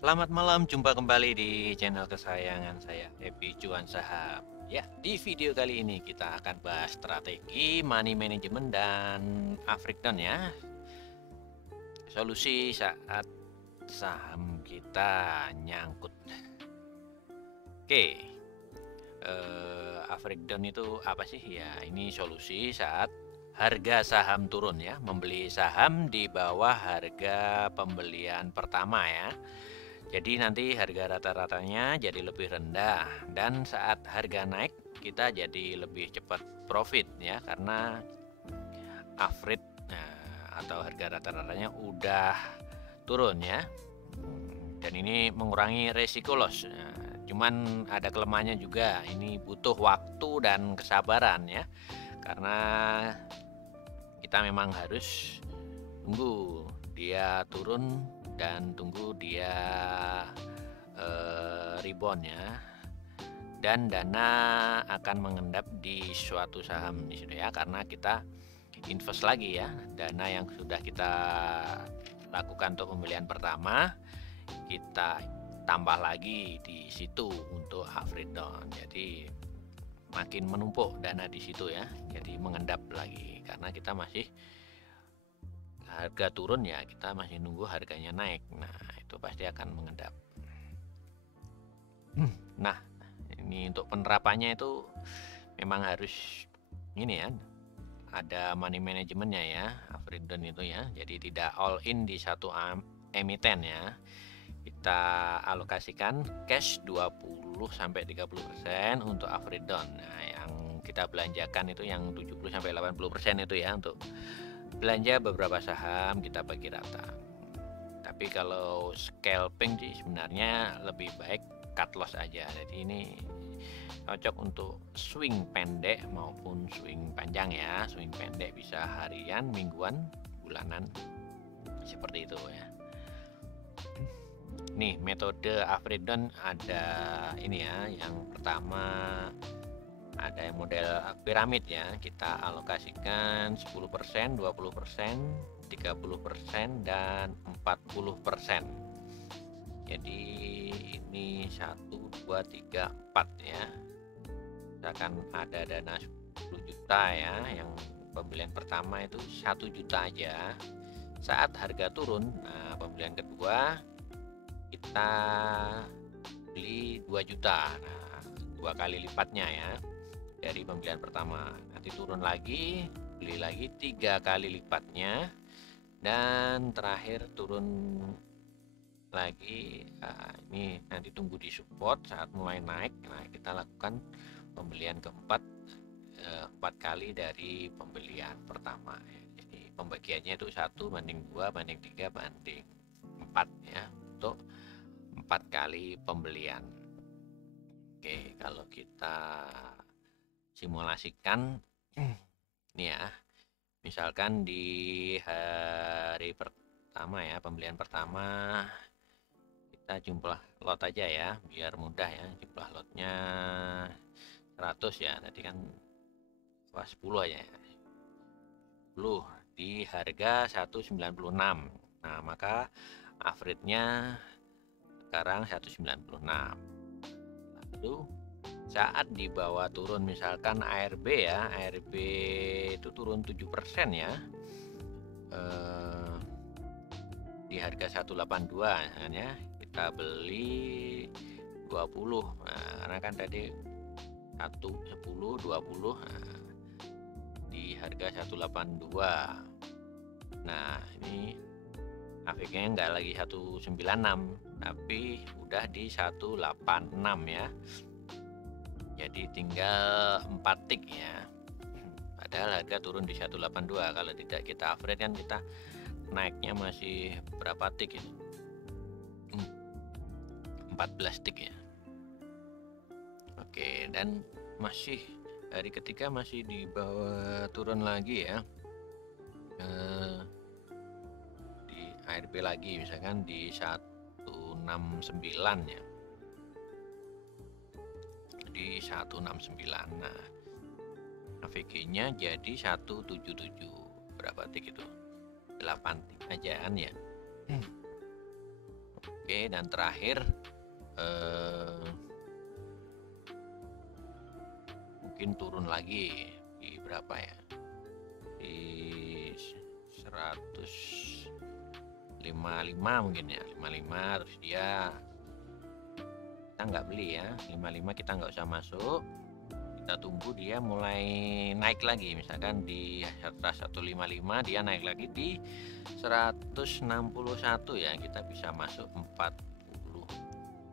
Selamat malam, jumpa kembali di channel kesayangan saya, Happy Cuan Saham. Ya, di video kali ini kita akan bahas strategi money management dan Afrikdon ya. Solusi saat saham kita nyangkut. Oke, Afrikdon itu apa sih? Ya, ini solusi saat harga saham turun ya, membeli saham di bawah harga pembelian pertama ya. Jadi nanti harga rata-ratanya jadi lebih rendah, dan saat harga naik kita jadi lebih cepat profit ya, karena average atau harga rata-ratanya udah turun ya. Dan ini mengurangi resiko loss. Cuman ada kelemahannya juga, ini butuh waktu dan kesabaran ya, karena kita memang harus tunggu dia turun dan tunggu dia rebound ya, dan dana akan mengendap di suatu saham di situ ya, karena kita invest lagi ya, dana yang sudah kita lakukan untuk pembelian pertama kita tambah lagi di situ untuk Afrikdon. Jadi makin menumpuk dana di situ ya, jadi mengendap lagi karena kita masih harga turun ya, kita masih nunggu harganya naik. Nah, itu pasti akan mengendap. Nah, ini untuk penerapannya itu memang harus ini ya, ada money manajemennya ya, Afrikdon itu ya. Jadi tidak all in di satu emiten ya. Kita alokasikan cash 20 sampai 30% untuk Afrikdon. Nah, yang kita belanjakan itu yang 70 sampai 80% itu ya, untuk belanja beberapa saham kita bagi rata. Tapi kalau scalping sih sebenarnya lebih baik cut loss aja. Jadi ini cocok untuk swing pendek maupun swing panjang ya. Swing pendek bisa harian, mingguan, bulanan, seperti itu ya. Nih, metode Afrikdon ada ini ya. Yang pertama ada yang model piramid ya. Kita alokasikan 10%, 20%, 30%, dan 40%. Jadi ini 1, 2, 3, 4 ya. Misalkan ada dana 10 juta ya, yang pembelian pertama itu 1 juta aja. Saat harga turun, nah pembelian kedua kita beli 2 juta. Nah, 2 kali lipatnya ya dari pembelian pertama. Nanti turun lagi, beli lagi 3 kali lipatnya, dan terakhir turun lagi. Nah, ini nanti tunggu di support saat mulai naik. Nah, kita lakukan pembelian keempat, 4 kali dari pembelian pertama ya. Jadi pembagiannya itu 1/2 banding 3 banding 4 ya, untuk 4 kali pembelian. Oke, kalau kita simulasikan ini ya, misalkan di hari pertama ya, pembelian pertama, kita jumlah lot aja ya biar mudah ya. Jumlah lotnya 100 ya, tadi kan 10 aja ya, 10 di harga 196. Nah, maka average-nya sekarang 196. Lalu saat di bawah turun, misalkan ARB ya, ARB itu turun 7% ya, di harga 182 ya, kita beli 20. Nah, karena kan tadi 1, 10, 20, nah, di harga 182. Nah, ini afiknya nggak lagi 196 tapi udah di 186 ya. Jadi tinggal 4 tik ya. Padahal harga turun di 182. Kalau tidak kita average kan kita naiknya masih berapa tik itu? 14 tik ya. Oke, dan masih hari ketiga masih di bawah turun lagi ya. Di ARB lagi misalkan di 169 ya. Di 169. Nah, AVG-nya jadi 177. Berapa tik itu? 8 tik aja kan ya. Oke, dan terakhir mungkin turun lagi di berapa ya, di 155 mungkin ya, 55, terus dia kita nggak beli ya, 55 kita nggak usah masuk, kita tunggu dia mulai naik lagi, misalkan di atas 155 dia naik lagi di 161 ya, kita bisa masuk 40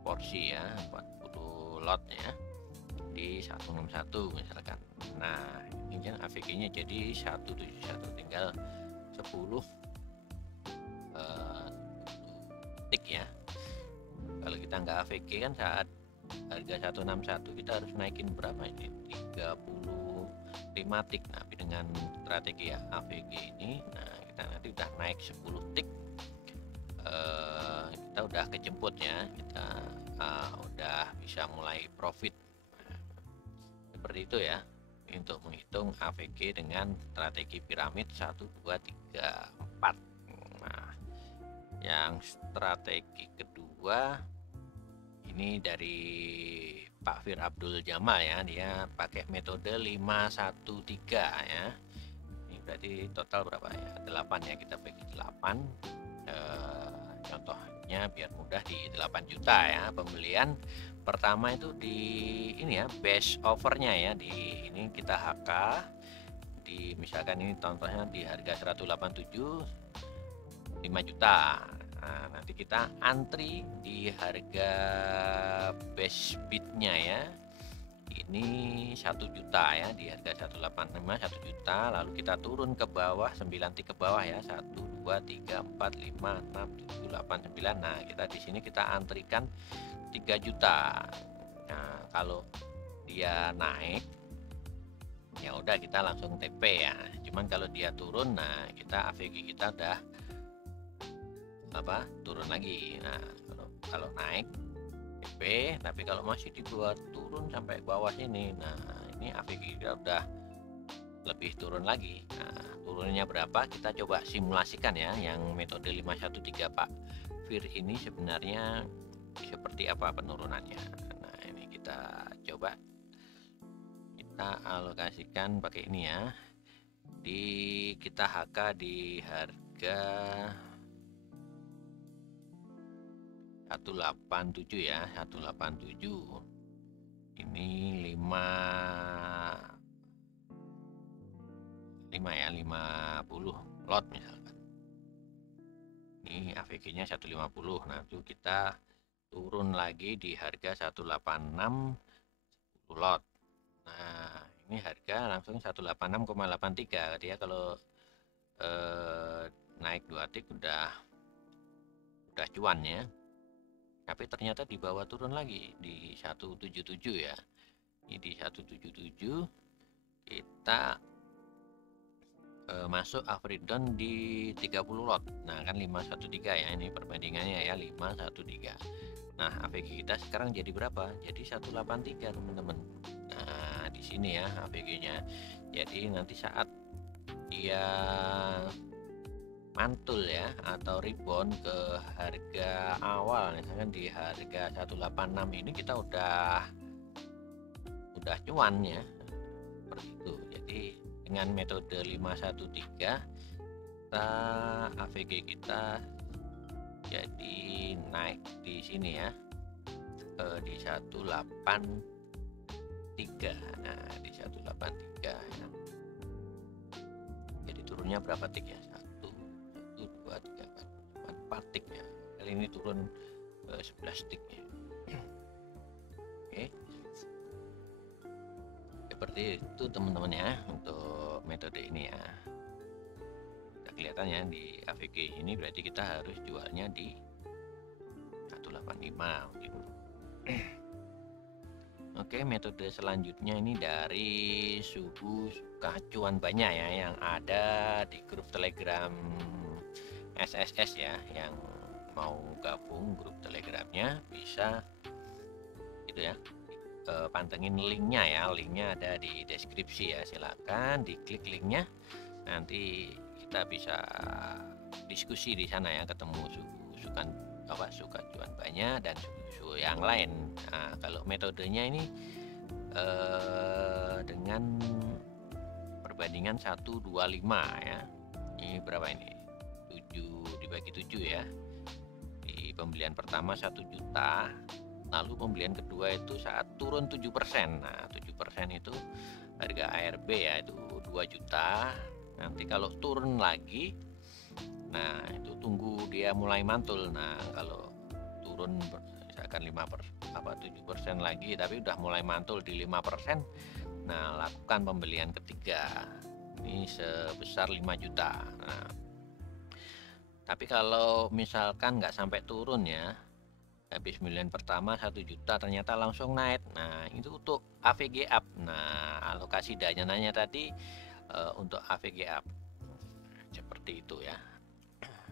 porsi ya, 40 lot ya di 161 misalkan. Nah ini kan AVG nya jadi 171, tinggal 10 tik ya. Kalau kita nggak AVG kan saat harga 161 kita harus naikin berapa ini, 35 tik. Tapi dengan strategi ya AVG ini, nah kita nanti udah naik 10 tik, kita udah kejemput ya, kita udah bisa mulai profit. Nah, seperti itu ya untuk menghitung AVG dengan strategi piramid 1, 2, 3, 4. Nah yang strategi kedua ini dari Pak Fir Abdul Jamal ya, dia pakai metode 513 ya. Ini berarti total berapa ya, 8 ya, kita bagi 8. Contohnya biar mudah, di 8 juta ya pembelian pertama itu di ini ya, base offernya ya, di ini kita HK di, misalkan ini contohnya di harga 187 5 juta. Nah, nanti kita antri di harga base bidnya ya, ini 1 juta ya, di harga 185 1 juta, lalu kita turun ke bawah 9 tik ke bawah ya, 1 2 3 4 5 6 7 8 9. Nah kita di sini kita antrikan 3 juta. Nah kalau dia naik ya udah kita langsung TP ya, cuman kalau dia turun, nah kita AVG kita udah turun lagi. Nah kalau naik TP, tapi kalau masih dibuat turun sampai bawah sini, nah ini AVG kita udah lebih turun lagi. Nah turunnya berapa kita coba simulasikan ya, yang metode 513 Pak Fir ini sebenarnya seperti apa penurunannya. Nah ini kita coba kita alokasikan pakai ini ya, di kita HK di harga 187 ya, 187 ini 5 ya, 50 lot misalkan. Ini AVG nya 150. Nah itu kita turun lagi di harga 186 10 lot. Nah ini harga langsung 186,83. Dia kalau naik 2 tik udah cuan ya, tapi ternyata di bawah turun lagi di 177 ya. Ini di 177 kita masuk average down di 30 lot. Nah kan 513 ya, ini perbandingannya ya, 513. Nah AVG kita sekarang jadi berapa? Jadi 183 teman-teman. Nah di sini ya AVG nya. Jadi nanti saat dia mantul ya atau rebound ke harga awal, misalkan di harga 186 ini kita udah cuan ya, seperti itu. Jadi dengan metode 513 kita AVG kita jadi naik di sini ya, di 183. Nah di 183 ya. Jadi turunnya berapa tik ya, 2, 3, 4 tik ya. Kali ini turun 11 tik ya. Oke, seperti itu teman-teman ya untuk metode ini ya. Udah kelihatan ya di AVG ini, berarti kita harus jualnya di 185 mungkin. Oke, metode selanjutnya ini dari Suhu Suka Cuan Banyak ya, yang ada di grup Telegram SSS ya. Yang mau gabung grup Telegramnya bisa itu ya, pantengin linknya ya, linknya ada di deskripsi ya, silakan diklik linknya, nanti kita bisa diskusi di sana ya, ketemu Bapak suka cuan banyak dan suku yang lain. Nah, kalau metodenya ini dengan perbandingan 125 ya. Ini berapa ini? 7 dibagi 7 ya. Di pembelian pertama 1 juta, lalu pembelian kedua itu saat turun 7%. Nah, 7% itu harga ARB ya, itu 2 juta. Nanti kalau turun lagi, nah itu tunggu dia mulai mantul. Nah, kalau turun misalkan 7% lagi tapi udah mulai mantul di 5%, nah lakukan pembelian ketiga. Ini sebesar 5 juta. Nah, tapi kalau misalkan nggak sampai turun ya, habis pembelian pertama 1 juta ternyata langsung naik. Nah, itu untuk AVG up. Nah, alokasi dananya tadi untuk AVG up. Seperti itu ya.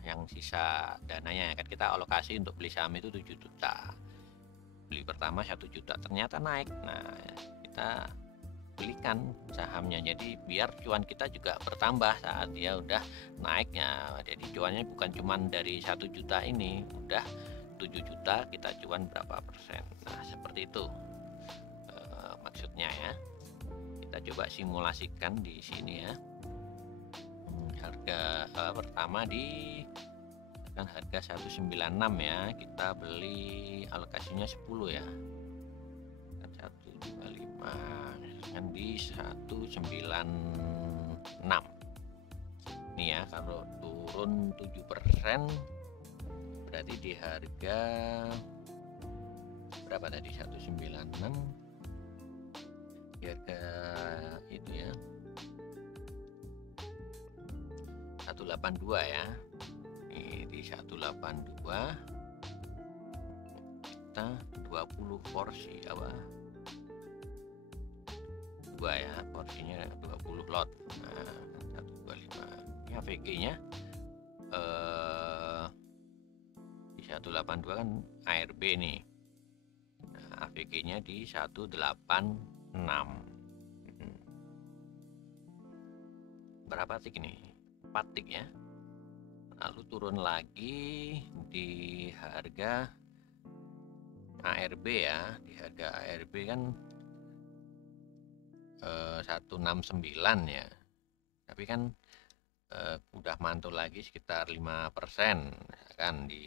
Yang sisa dananya kan kita alokasi untuk beli saham itu 7 juta. Beli pertama 1 juta ternyata naik. Nah, kita belikan sahamnya, jadi biar cuan kita juga bertambah saat dia udah naiknya. Jadi cuannya bukan cuma dari 1 juta ini, udah 7 juta kita cuan berapa persen. Nah, seperti itu maksudnya ya. Kita coba simulasikan di sini ya. Harga pertama di kan harga 196 ya, kita beli alokasinya 10 ya, kan 125 kan di 196 nih ya. Kalau turun 7% berarti di harga berapa tadi? 196 di harga itu ya 182 ya. Ini di 182 kita 20 porsi apa? 2 ya, porsinya 20 lot. Nah, 125. Ini AVG-nya di 182 kan ARB nih. Nah, AVG-nya di 186. Berapa tik ini? 4 tik ya. Lalu turun lagi di harga ARB ya. Di harga ARB kan 169 ya. Tapi kan udah mantul lagi sekitar 5% kan di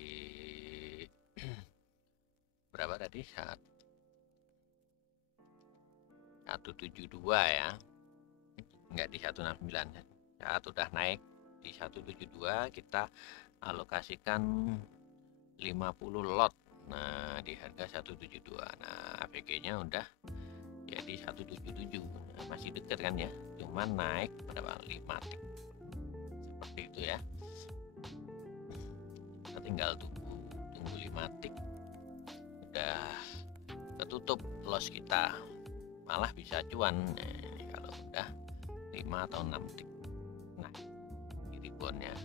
berapa tadi? 172 ya. Enggak di 169. Saat udah naik di 172 kita alokasikan 50 lot. Nah, di harga 172. Nah, AVG-nya udah jadi 177. Nah, masih deket kan ya, cuman naik berapa? 5 tik. Seperti itu ya. Kita tinggal tunggu 5 tik, udah ketutup loss kita, malah bisa cuan. Nah, ini kalau udah 5 atau 6 tik. Nah, ini reboundnya.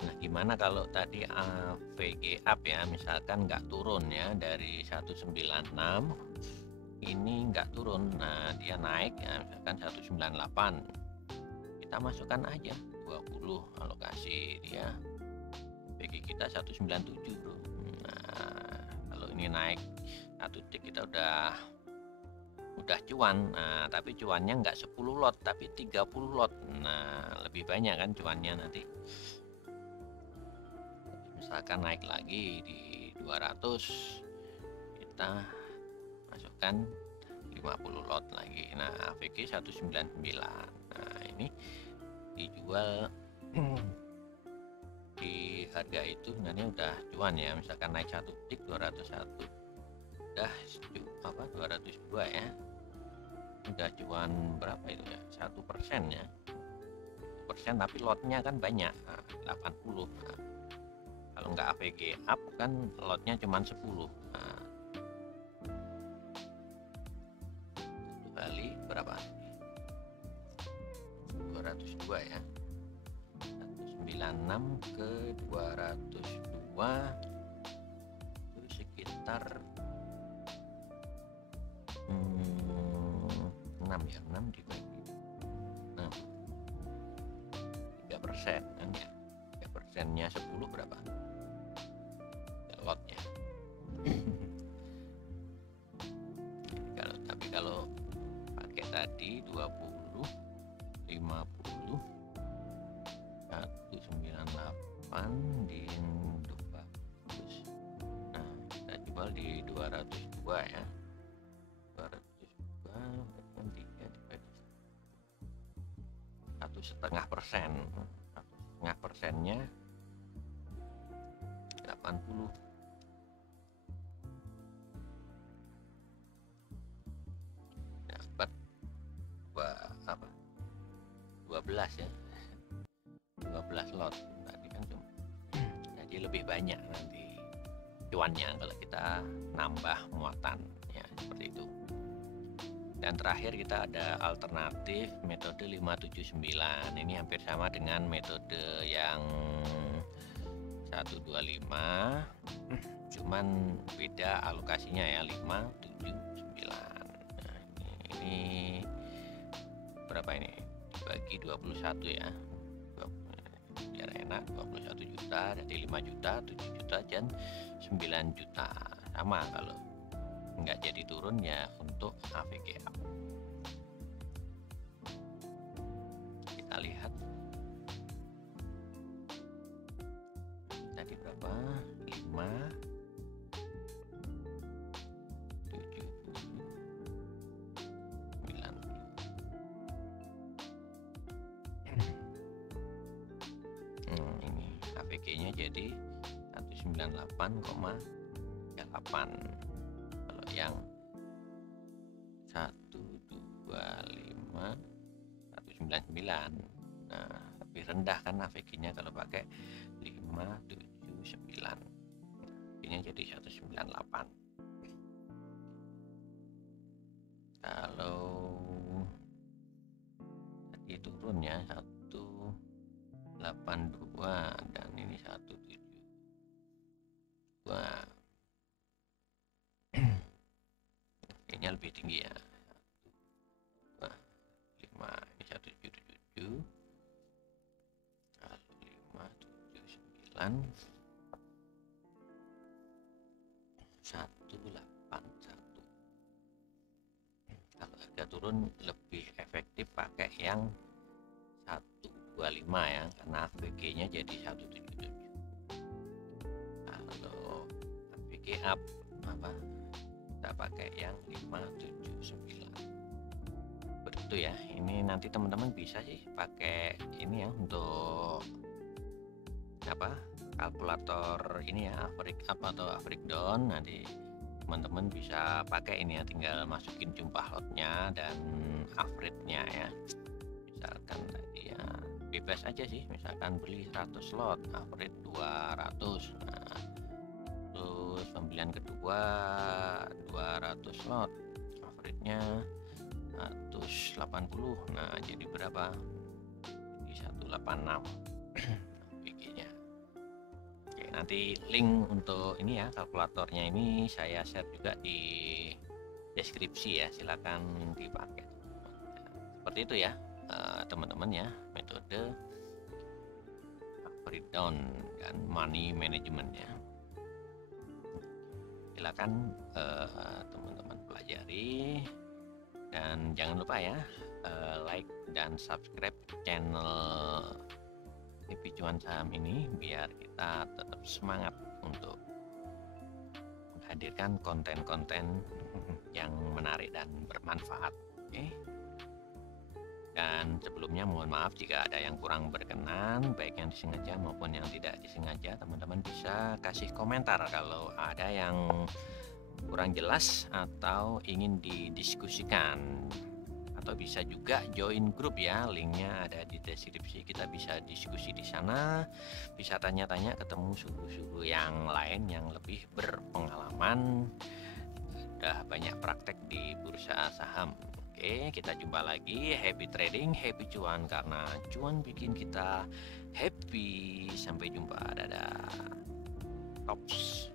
Nah, gimana kalau tadi AVG up ya, misalkan nggak turun ya dari 196, ini nggak turun. Nah, dia naik ya, misalkan 198, kita masukkan aja 20 alokasi dia. AVG kita 197 bro. Nah, kalau ini naik 1 tik kita udah cuan. Nah, tapi cuannya nggak 10 lot tapi 30 lot. Nah, lebih banyak kan cuannya nanti. Misalkan naik lagi di 200, kita masukkan 50 lot lagi. Nah, AVG 199. Nah, ini dijual di harga itu sebenarnya udah cuan ya. Misalkan naik 1 tik 201, udah 202 ya, udah cuan berapa itu ya, 1% ya, 1% tapi lotnya kan banyak. Nah, 80. Nah, kalau nggak AVG up kan lotnya cuma 10. Nah, kali berapa? 202 ya, 196 ke 202 itu sekitar 6 ya, 6 dibagi 6, 3% kan ya, 3%. persennya 10 berapa lotnya. Kalau pakai tadi 20, 50, 198 di 200. Nah, kita jual di 202 ya. 202 kan 3 dibagi 1,5%. 1,5%-nya 80. Dapat 12 ya. 12 lot tadi kan cuma. Jadi lebih banyak nanti cuannya kalau kita nambah muatan ya, seperti itu. Dan terakhir kita ada alternatif metode 579. Ini hampir sama dengan metode yang 125, cuman beda alokasinya ya, 579. Nah, ini berapa ini? Dibagi 21 ya. Biar enak, 21 juta dari 5 juta, 7 juta dan 9 juta. Sama kalau nggak jadi turun ya untuk AVG up. Kita lihat tadi berapa, 5, 70, 90. Ini AVG nya jadi 198,38. Yang 125 199. Nah, lebih rendah kan AVG-nya kalau pakai 579. Ini jadi 198. Kalau tadi turun ya 182 dan ini 172. Ini lebih tinggi ya. 5 ini 177. Lalu 579 181. Kalau harga turun lebih efektif pakai yang 125 ya, karena AVG nya jadi 177. Kalau AVG up apa, kita pakai yang 579. Begitu ya. Ini nanti teman-teman bisa sih pakai ini ya untuk apa, kalkulator ini ya, average up atau average down. Nanti teman-teman bisa pakai ini ya, tinggal masukin jumlah lotnya dan average-nya ya. Misalkan tadi ya bebas aja sih, misalkan beli 100 lot average 200. Nah, terus pembelian kedua 200 lot average-nya 180. Nah, jadi berapa? Di 186 AVG-nya. Oke, nanti link untuk ini ya, kalkulatornya ini saya share juga di deskripsi ya, silakan dipakai. Seperti itu ya, teman-teman ya, metode breakdown dan money management ya. Silakan teman-teman pelajari, dan jangan lupa ya like dan subscribe channel Happy Cuan Saham ini biar kita tetap semangat untuk menghadirkan konten-konten yang menarik dan bermanfaat. Oke. Dan sebelumnya mohon maaf jika ada yang kurang berkenan, baik yang disengaja maupun yang tidak disengaja. Teman-teman bisa kasih komentar kalau ada yang kurang jelas atau ingin didiskusikan, atau bisa juga join grup ya, linknya ada di deskripsi. Kita bisa diskusi di sana, bisa tanya-tanya, ketemu suhu-suhu yang lain yang lebih berpengalaman, udah banyak praktek di bursa saham. Oke, kita jumpa lagi. Happy trading, happy cuan, karena cuan bikin kita happy. Sampai jumpa, dadah. Tops.